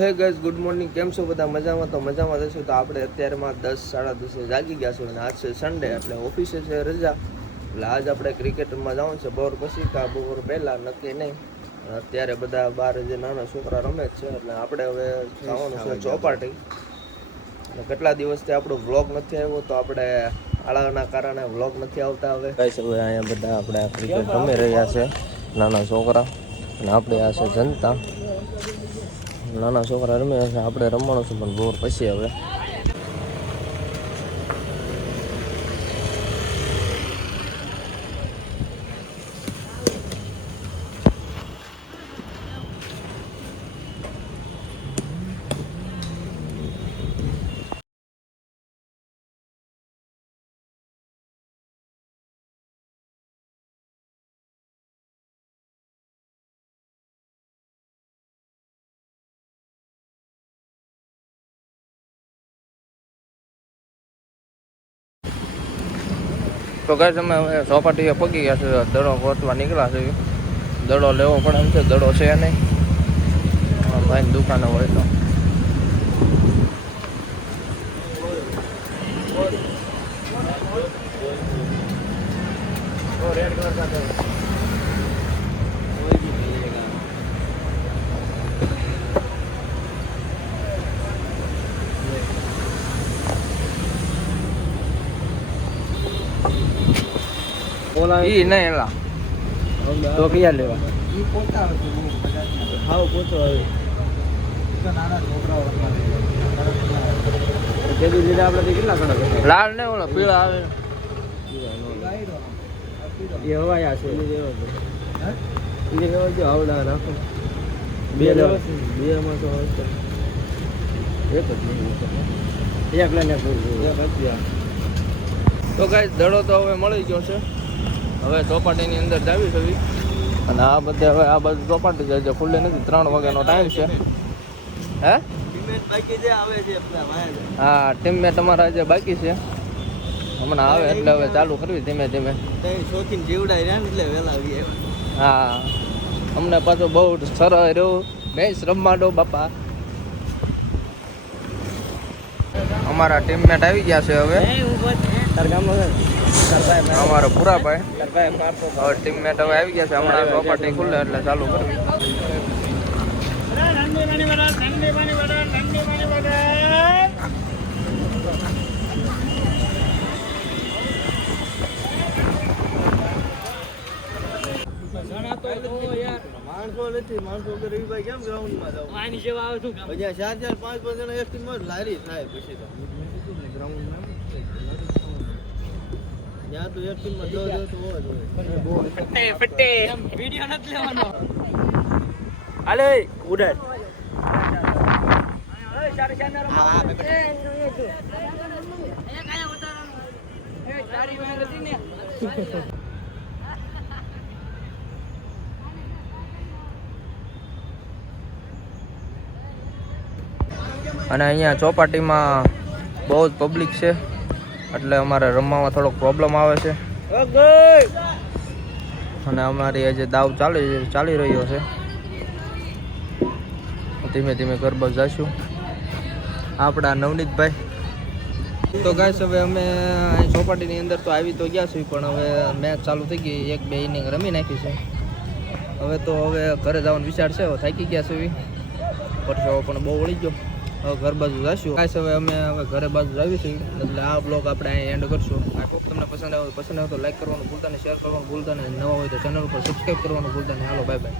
Hey guys, good morning. કેમ છો બધા? મજામાં? તો મજામાં જશો. તો આપણે અત્યારમાં 10 સાડા 10 જાગી ગયા છે અને આજ છે સન્ડે, એટલે ઓફિસે છે રજા. એટલે આજ આપણે ક્રિકેટમાં જવાનું છે બપોર પછી કા બપોર પહેલાં નક્કી નહીં. અત્યારે બધા બહાર જે નાના છોકરા રમે જ છે, એટલે આપણે હવે જવાનું છે ચોપાટી. અને કેટલા દિવસથી આપણો વ્લોગ નથી આવ્યો, તો આપણે આળાના કારણે વ્લોગ નથી આવતા. હવે ગાઈઝ, હવે અહીંયા બધા આપણે ક્રિકેટ રમી રહ્યા છે નાના છોકરા, અને આપણે આ છે જનતા. નાના છોકરા રમે છે, આપણે રમવાનું છે પણ બોર પછી. હવે તો ગાઈઝ, અમે હવે ચોપાટીએ પગી ગયા છે. દડો ગોતવા નીકળ્યા છે. દડો લેવો પડે એમ છે, દડો છે નહીં. ભાઈ દુકાને હોય તો રેડ કલર का ઈ નહીં એલા તો ક્યાં લેવા ઈ પોતા આવે હાવ પોતો આવે તો નાના છોકરાઓ જેદી લીધે આપણે કેટલા કડક લાલ ને ઓલો પીળા આવે એ હવાયા છે ઈ લેવા જો આવડા રાખો બે લેવા બે માં તો એક જ નહીં એક લઈને તો ગાઈસ, દડો તો હવે મળી ગયો છે. હવે ચોપાટીની અંદર જાવી છે અને આ બધે હવે આ બાજુ ચોપાટી જાય છે, ખુલ્લે નથી. 3 વાગ્યાનો ટાઈમ છે. હે બાકી જે આવે છે હા, ટીમમેટ અમારા જે બાકી છે હમણાં આવે એટલે હવે ચાલુ કરવી ધીમે ધીમે. શોખીન જીવડાય રહ્યા ને એટલે વહેલા આવી. હા, અમને પાછું બહુ સરસ રહ્યું મેચ રમવાનો બાપા. અમારા ટીમમેટ આવી ગયા છે હવે. અમારો પુરાભાઈ હવે ટીમમેટ હવે આવી ગયા છે. હમણાં ચોપાટી ખુલ્લે એટલે ચાલુ કરવી. માણસો નથી, માણસો રવિભાઈ કેમ ગ્રાઉન્ડમાં જાવ આની સેવા આવે છું. 4-4-5 જણા એક ટીમમાં લારી થાય પછી તો ગ્રાઉન્ડમાં ત્યાં તો એક ટીમમાં જો તો હોય ફટે ફટે વિડિયો નથી લેવાનો. હાલે ઉડાડ હા બે એ કાયા ઉતારવાનો એ તારી માં નથી ને. અને અહીંયા ચોપાટીમાં બહુ જ પબ્લિક છે, એટલે અમારે રમવામાં થોડોક પ્રોબ્લેમ આવે છે. અને અમારી આજે દાવ ચાલી રહ્યો છે. ધીમે ધીમે ઘર બસ જઈશું. આપણા નવનીતભાઈ તો ગાઈસ, હવે અમે અહીં ચોપાટીની અંદર તો આવી તો ગયા છીએ, પણ હવે મેચ ચાલુ થઈ ગઈ. 1-2 ઇનિંગ રમી નાખી છે. હવે તો હવે ઘરે જવાનો વિચાર છે. હવે થાકી ગયા છે, પરસેવો પણ બહુ વળી ગયો. હવે ઘર બાજુ જઈશું. હવે અમે હવે ઘરે બાજુ આવીશું, એટલે આ બ્લોગ આપણે અહીં એન્ડ કરશું. આ ખૂબ તમને પસંદ આવે તો લાઈક કરવાનું ભૂલતા નહીં, શેર કરવાનું ભૂલતા નહીં, નવા હોય તો ચેનલ ઉપર સબસ્ક્રાઈબ કરવાનું ભૂલતા નહીં. હાલો, બાય બાય.